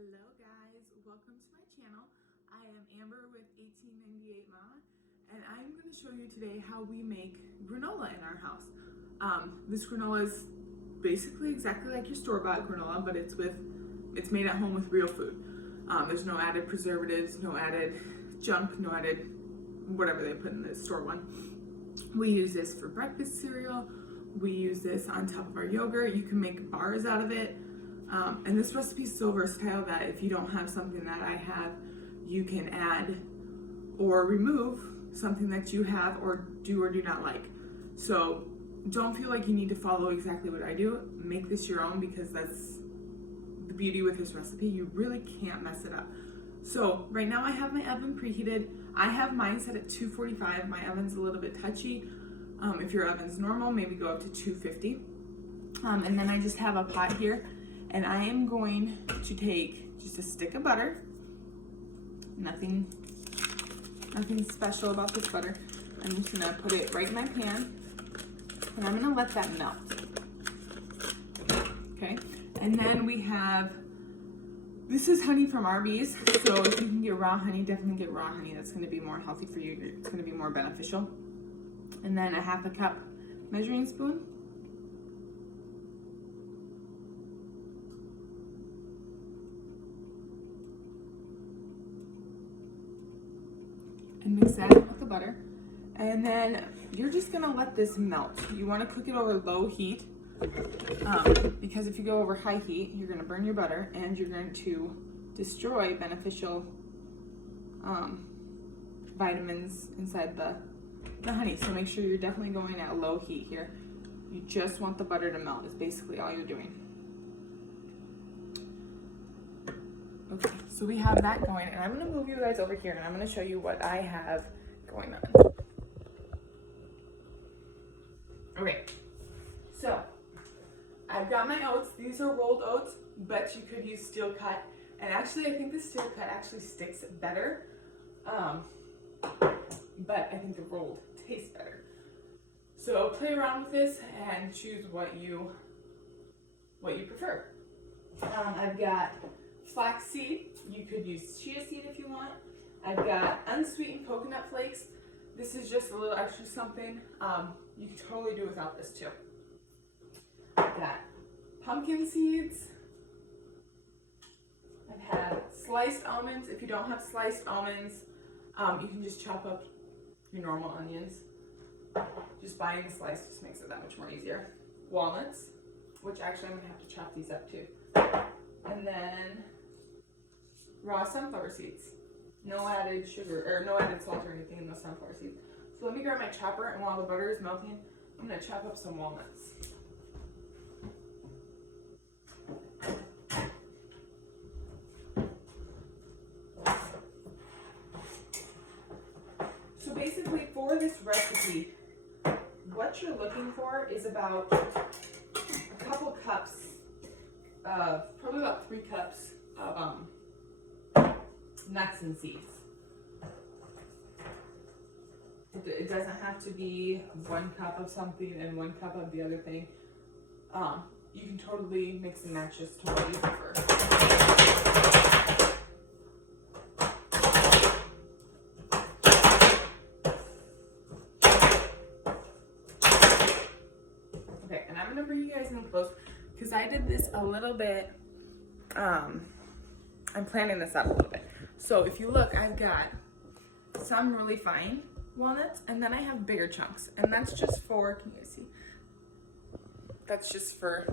Hello guys, welcome to my channel. I am Amber with 1898 Mama, and I'm going to show you today how we make granola in our house. This granola is basically exactly like your store-bought granola, but it's made at home with real food. There's no added preservatives, no added junk, no added whatever they put in the store one. We use this for breakfast cereal. We use this on top of our yogurt. You can make bars out of it. And this recipe is so versatile that if you don't have something that I have, you can add or remove something that you have or do not like. So don't feel like you need to follow exactly what I do. Make this your own, because that's the beauty with this recipe. You really can't mess it up. So right now I have my oven preheated. I have mine set at 245. My oven's a little bit touchy. If your oven's normal, maybe go up to 250. And then I just have a pot here. And I am going to take just a stick of butter. Nothing special about this butter. I'm just gonna put it right in my pan, and I'm gonna let that melt. Okay, and then we have, this is honey from our bees. So if you can get raw honey, definitely get raw honey. That's gonna be more healthy for you. It's gonna be more beneficial. And then a half a cup measuring spoon. And mix that with the butter. And then you're just gonna let this melt. You wanna cook it over low heat, because if you go over high heat, you're gonna burn your butter and you're going to destroy beneficial vitamins inside the honey. So make sure you're definitely going at low heat here. You just want the butter to melt, is basically all you're doing. Okay, so we have that going, and I'm gonna move you guys over here and I'm gonna show you what I have going on. Okay, so I've got my oats. These are rolled oats, but you could use steel cut. And actually, I think the steel cut actually sticks better, but I think the rolled tastes better. So play around with this and choose what you prefer. I've got flaxseed. You could use chia seed if you want. I've got unsweetened coconut flakes. This is just a little extra something. You can totally do without this too. I've got pumpkin seeds. I've had sliced almonds. If you don't have sliced almonds, you can just chop up your normal onions. Just buying the slice just makes it that much more easier. Walnuts, which actually I'm gonna have to chop these up too. And then raw sunflower seeds. No added sugar, or no added salt or anything in those sunflower seeds. So let me grab my chopper, and while the butter is melting, I'm gonna chop up some walnuts. So basically for this recipe, what you're looking for is about a couple cups of, probably about 3 cups of nuts and seeds. It doesn't have to be 1 cup of something and 1 cup of the other thing. You can totally mix and match as to what you prefer. Okay, and I'm gonna bring you guys in close because I did this a little bit. I'm planning this out a little bit. So if you look, I've got some really fine walnuts, and then I have bigger chunks, and that's just for, can you guys see? That's just for,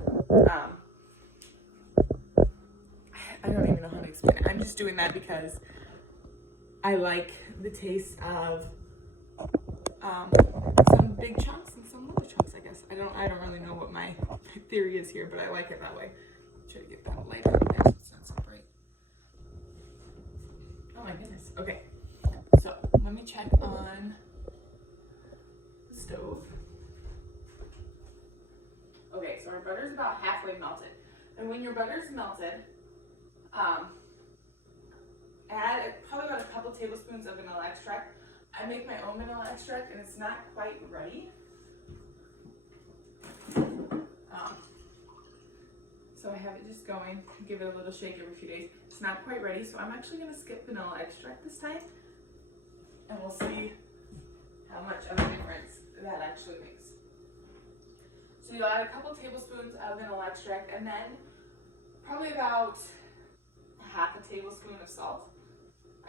I don't even know how to explain it. I'm just doing that because I like the taste of some big chunks and some little chunks, I guess. I don't really know what my theory is here, but I like it that way. Try to get that lighter in there so it's not so bright. Oh my goodness. Okay, so let me check on the stove. Okay, so our butter's about halfway melted. And when your butter's melted, add probably about a couple tablespoons of vanilla extract. I make my own vanilla extract, and it's not quite ready. So So I have it just going, give it a little shake every few days. It's not quite ready, so I'm actually gonna skip vanilla extract this time, and we'll see how much of a difference that actually makes. So you'll add a couple tablespoons of vanilla extract, and then probably about half a tablespoon of salt.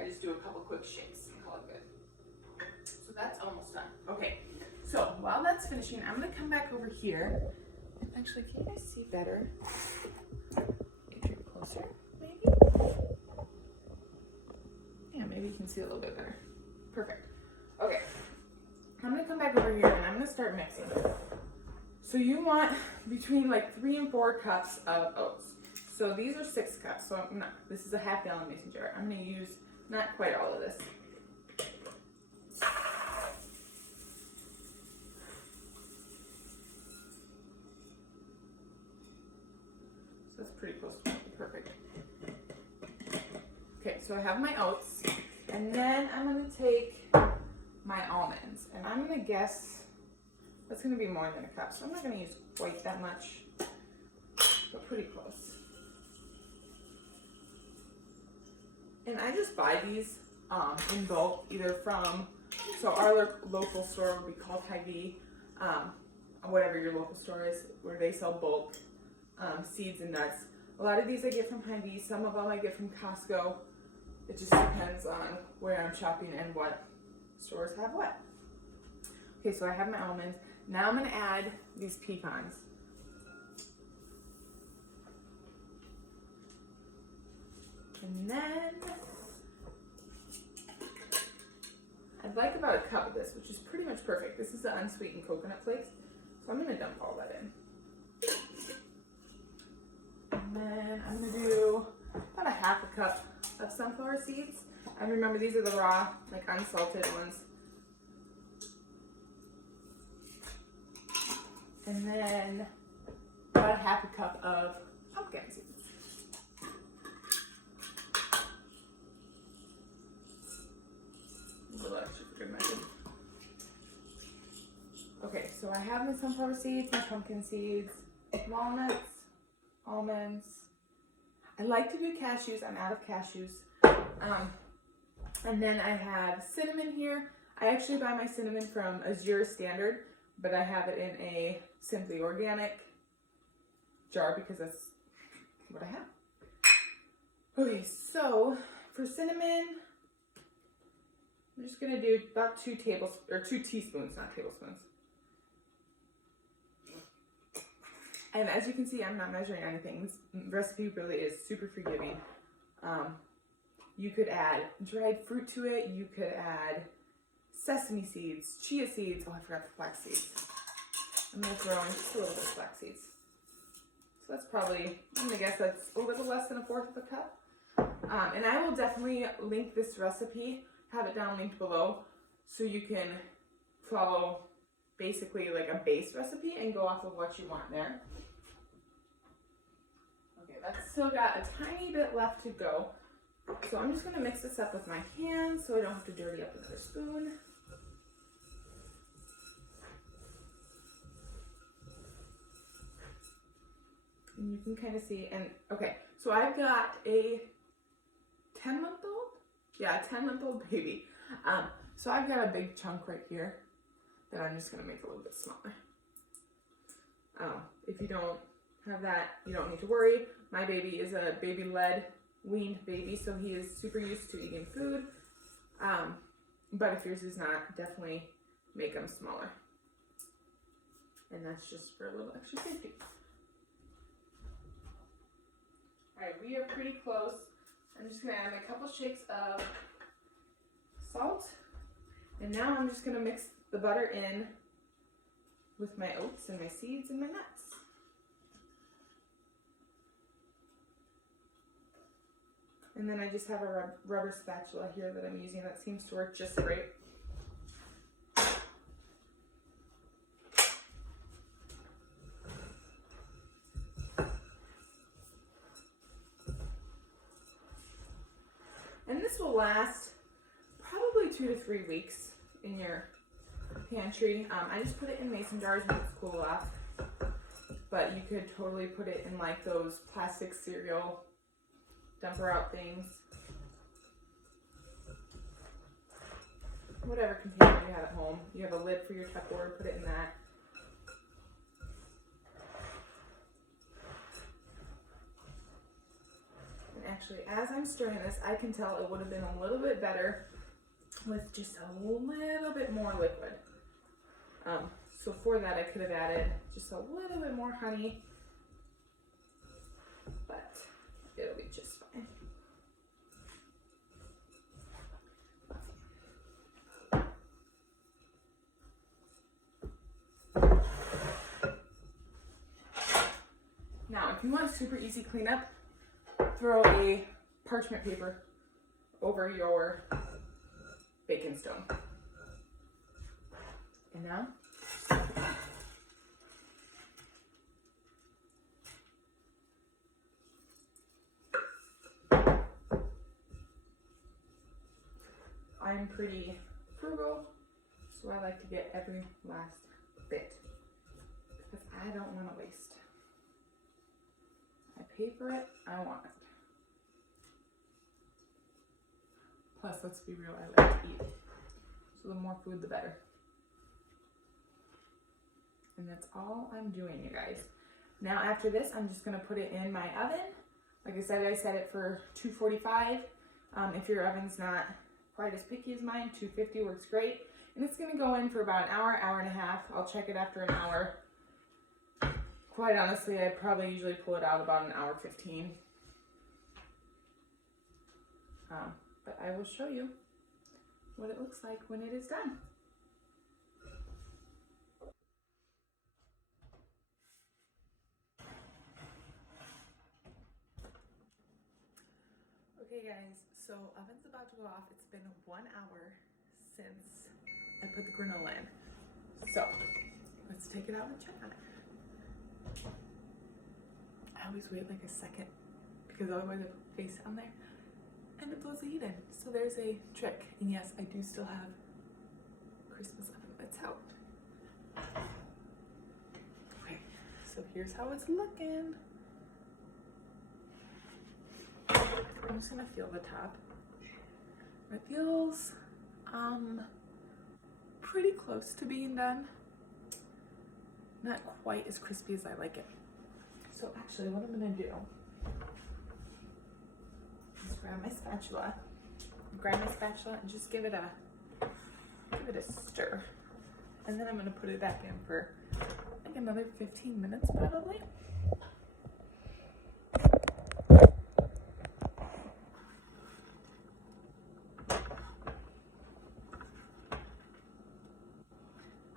I just do a couple quick shakes and call it good. So that's almost done. Okay, so while that's finishing, I'm gonna come back over here. Actually, can you guys see better? If you're closer, maybe? Yeah, maybe you can see a little bit better. Perfect. Okay, I'm gonna come back over here and I'm gonna start mixing. So you want between like 3 and 4 cups of oats. So these are 6 cups, so this is a half-gallon mason jar. I'm gonna use not quite all of this. So that's pretty close to perfect. Okay, so I have my oats, and then I'm gonna take my almonds, and I'm gonna guess that's gonna be more than a cup, so I'm not gonna use quite that much, but pretty close. And I just buy these in bulk, either from, so our local store would be called Hy-Vee, whatever your local store is, where they sell bulk seeds and nuts. A lot of these I get from Hy-Vee, some of them I get from Costco. It just depends on where I'm shopping and what stores have what. Okay, so I have my almonds. Now I'm gonna add these pecans. And then I'd like about a cup of this, which is pretty much perfect. This is the unsweetened coconut flakes, so I'm gonna dump all that in. And then I'm gonna do about a half a cup of sunflower seeds. And remember, these are the raw, like unsalted ones. And then about a half a cup of pumpkin seeds. A little extra for good measure. Okay, so I have my sunflower seeds, my pumpkin seeds, walnuts, almonds. I like to do cashews. I'm out of cashews. And then I have cinnamon here. I actually buy my cinnamon from Azure Standard, but I have it in a Simply Organic jar because that's what I have. Okay, so for cinnamon, I'm just gonna do about 2 teaspoons, not tablespoons. And as you can see, I'm not measuring anything. This recipe really is super forgiving. You could add dried fruit to it. You could add sesame seeds, chia seeds. Oh, I forgot the flax seeds. I'm gonna throw in just a little bit of flax seeds. So that's probably, I'm gonna guess that's a little less than 1/4 of a cup. And I will definitely link this recipe, have it down linked below, so you can follow basically like a base recipe and go off of what you want there. Okay, that's still got a tiny bit left to go. So I'm just gonna mix this up with my hands so I don't have to dirty up another spoon. And you can kind of see, and okay, so I've got a 10-month-old? Yeah, a 10-month-old baby. So I've got a big chunk right here that I'm just gonna make a little bit smaller. If you don't have that, you don't need to worry. My baby is a baby-led weaned baby, so he is super used to eating food. But if yours is not, definitely make them smaller. And that's just for a little extra safety. All right, we are pretty close. I'm just gonna add a couple shakes of salt. And now I'm just gonna mix the butter in with my oats and my seeds and my nuts. And then I just have a rubber spatula here that I'm using that seems to work just great. And this will last probably 2 to 3 weeks in your pantry. I just put it in mason jars and it's cool off. but you could totally put it in like those plastic cereal dumper out things. Whatever container you have at home. You have a lid for your Tupperware, put it in that. And actually, as I'm stirring this, I can tell it would have been a little bit better with just a little bit more liquid. So for that, I could have added just a little bit more honey, but it'll be just fine. Now, if you want super easy cleanup, throw a parchment paper over your baking stone. And now, I'm pretty frugal, so I like to get every last bit because I don't want to waste. I pay for it, I want it. Plus, let's be real, I like to eat. So the more food, the better. And that's all I'm doing, you guys. Now after this, I'm just gonna put it in my oven. Like I set it for 245. If your oven's not quite as picky as mine, 250 works great. And it's gonna go in for about an hour, hour and a half. I'll check it after an hour. Quite honestly, I probably usually pull it out about an hour 15. But I will show you what it looks like when it is done. Okay guys, so oven's about to go off. It's been 1 hour since I put the granola in. So let's take it out and check on it. I always wait like a second because otherwise I put face on there and it blows the heat in. So there's a trick. And yes, I do still have Christmas oven mitts out. Okay, so here's how it's looking. I'm just gonna feel the top. It feels pretty close to being done. Not quite as crispy as I like it. So actually what I'm gonna do is grab my spatula and just give it a stir. And then I'm gonna put it back in for like another 15 minutes probably.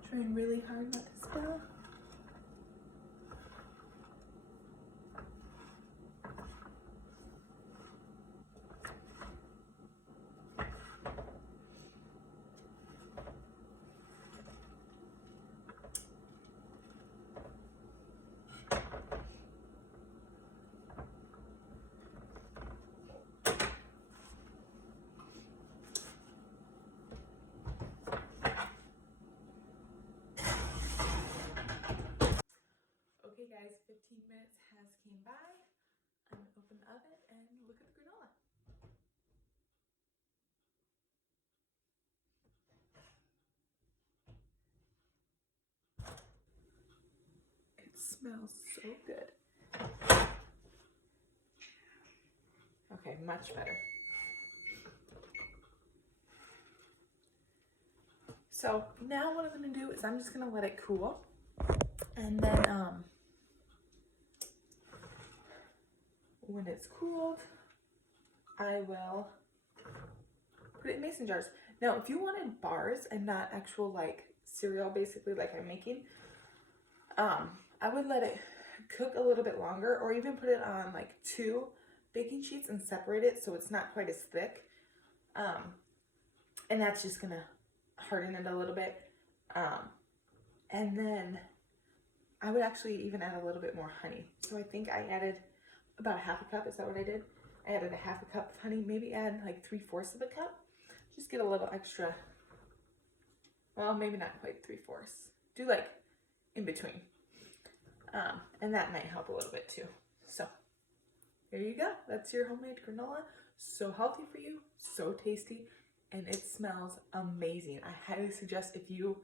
Trying really hard not to spill. Okay guys, 15 minutes has came by. I'm gonna open the oven and look at the granola. It smells so good. Okay, much better. So now what I'm gonna do is I'm just gonna let it cool. And then when it's cooled, I will put it in mason jars. Now, if you wanted bars and not actual like cereal, basically like I'm making, I would let it cook a little bit longer, or even put it on like 2 baking sheets and separate it so it's not quite as thick. And that's just gonna harden it a little bit. And then I would actually even add a little bit more honey. So I think I added about 1/2 cup. Is that what I did? I added 1/2 cup of honey, maybe add like 3/4 of a cup. Just get a little extra. Well, maybe not quite 3/4. Do like in between. And that might help a little bit too. So there you go. That's your homemade granola. So healthy for you, so tasty, and it smells amazing. I highly suggest if you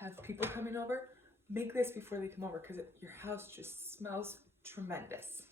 have people coming over, make this before they come over because your house just smells tremendous.